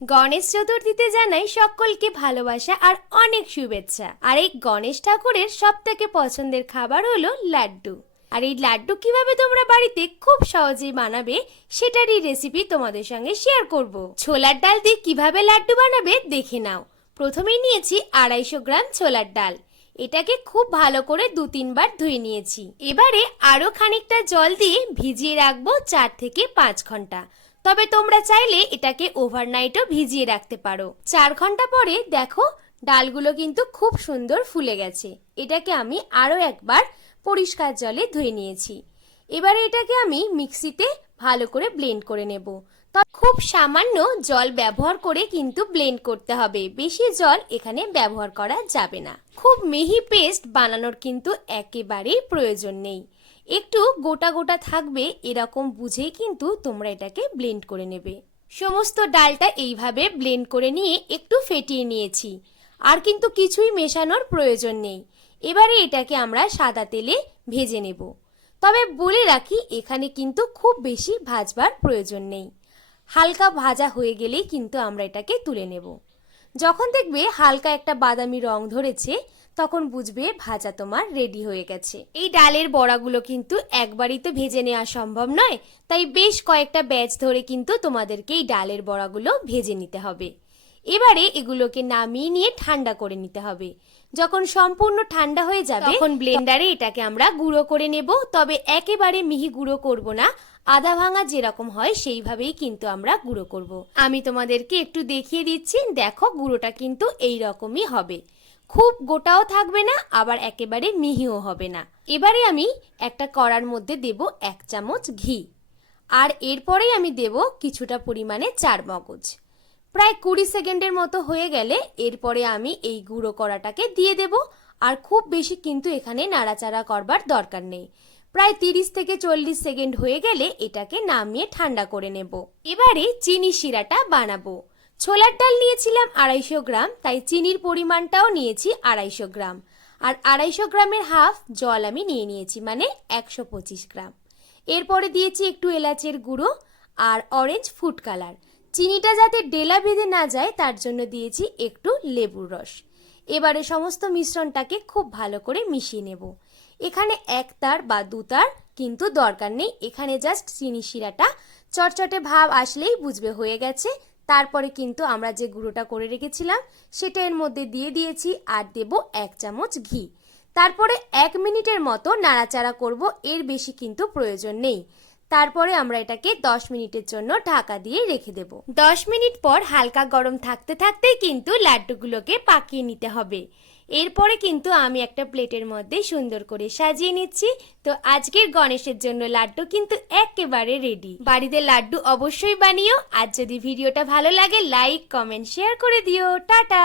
গণেশ চতুর্থীতে জানাই সকলকে ভালোবাসা আর অনেক শুভেচ্ছা। আর এই গণেশ ঠাকুরের সবথেকে পছন্দের খাবার হলো লাড্ডু। আর এই লাড্ডু কিভাবে তোমরা বাড়িতে খুব সহজেই বানাবে সেটারই রেসিপি তোমাদের সঙ্গে শেয়ার করব। ছোলার ডাল দিয়ে কিভাবে লাড্ডু বানাবে দেখে নাও। প্রথমেই নিয়েছি 250 গ্রাম ছোলার ডাল। এটাকে খুব ভালো করে 2-3 বার ধুয়ে নিয়েছি। এবারে আরো খানিকটা জল দিয়ে ভিজিয়ে রাখবো 4 থেকে 5 ঘন্টা। তবে তোমরা চাইলে এটাকে ওভারনাইটও ভিজিয়ে রাখতে পারো। 4 ঘন্টা পরে দেখো ডালগুলো কিন্তু খুব সুন্দর ফুলে গেছে। এটাকে আমি আরো একবার পরিষ্কার জলে ধুয়ে নিয়েছি। এবারে এটাকে আমি মিক্সিতে ভালো করে ব্লেন্ড করে নেব। তবে খুব সামান্য জল ব্যবহার করে কিন্তু ব্লেন্ড করতে হবে, বেশি জল এখানে ব্যবহার করা যাবে না। খুব মিহি পেস্ট বানানোর কিন্তু একেবারেই প্রয়োজন নেই। একটু গোটা গোটা থাকবে এরকম বুঝেই কিন্তু তোমরা এটাকে ব্লেন্ড করে নেবে। সমস্ত ডালটা এইভাবে ব্লেন্ড করে নিয়ে একটু ফেটিয়ে নিয়েছি। আর কিন্তু কিছুই মেশানোর প্রয়োজন নেই। এবারে এটাকে আমরা সাদা তেলে ভেজে নেব। তবে বলে রাখি এখানে কিন্তু খুব বেশি ভাজবার প্রয়োজন নেই। হালকা ভাজা হয়ে গেলেই কিন্তু আমরা এটাকে তুলে নেব। যখন দেখবে হালকা একটা বাদামি রং ধরেছে তখন বুঝবে ভাজা তোমার রেডি হয়ে গেছে। এই ডালের বড়াগুলো কিন্তু একবারই তো ভেজে নেওয়া সম্ভব নয়, তাই বেশ কয়েকটা ব্যাচ ধরে কিন্তু তোমাদেরকে এই ডালের বড়াগুলো ভেজে নিতে হবে। এবারে এগুলোকে নামিয়ে নিয়ে ঠান্ডা করে নিতে হবে। যখন সম্পূর্ণ ঠান্ডা হয়ে যাবে তখন ব্লেন্ডারে এটাকে আমরা গুঁড়ো করে নেব। তবে একেবারে মিহি গুঁড়ো করব না, আধা ভাঙা যেরকম হয় সেইভাবেই কিন্তু আমরা গুঁড়ো করব। আমি তোমাদেরকে একটু দেখিয়ে দিচ্ছি, দেখো গুঁড়োটা কিন্তু এই রকমই হবে। খুব গোটাও থাকবে না, আবার একেবারে মিহিও হবে না। এবারে আমি একটা কড়ার মধ্যে দেব 1 চামচ ঘি। আর এরপরেই আমি দেব কিছুটা পরিমাণে চারমগজ। প্রায় 20 সেকেন্ডের মতো হয়ে গেলে এরপরে আমি এই গুঁড়ো করাটাকে দিয়ে দেব। আর খুব বেশি কিন্তু এখানে নাড়াচাড়া করবার দরকার নেই। প্রায় 30 থেকে 40 সেকেন্ড হয়ে গেলে এটাকে নামিয়ে ঠান্ডা করে নেব। এবারে চিনি শিরাটা বানাবো। ছোলার ডাল নিয়েছিলাম 250 গ্রাম, তাই চিনির পরিমাণটাও নিয়েছি 250 গ্রাম। আর 250 গ্রামের হাফ জল আমি নিয়ে নিয়েছি, মানে 125 গ্রাম। এরপরে দিয়েছি একটু এলাচের গুঁড়ো আর অরেঞ্জ ফুড কালার। চিনিটা যাতে ডেলা বেঁধে না যায় তার জন্য দিয়েছি একটু লেবুর রস। এবারে সমস্ত মিশ্রণটাকে খুব ভালো করে মিশিয়ে নেব। এখানে 1 তার বা 2 তার কিন্তু দরকার নেই, এখানে জাস্ট চিনি শিরাটা চটচটে ভাব আসলেই বুঝবে হয়ে গেছে। তারপরে কিন্তু আমরা যে গুঁড়োটা করে রেখেছিলাম সেটা এর মধ্যে দিয়ে দিয়েছি আর দেব 1 চামচ ঘি। তারপরে 1 মিনিটের মতো নাড়াচাড়া করব, এর বেশি কিন্তু প্রয়োজন নেই। তারপরে আমরা এটাকে 10 মিনিটের জন্য ঢাকা দিয়ে রেখে দেব। 10 মিনিট পর হালকা গরম থাকতে থাকতেই কিন্তু লাড্ডুগুলোকে পাকিয়ে নিতে হবে। এরপরে কিন্তু আমি একটা প্লেটের মধ্যে সুন্দর করে সাজিয়ে নিচ্ছি। তো আজকের গণেশের জন্য লাড্ডু কিন্তু একেবারে রেডি। বাড়িতে লাড্ডু অবশ্যই বানিও। আর যদি ভিডিওটা ভালো লাগে লাইক, কমেন্ট, শেয়ার করে দিও। টাটা।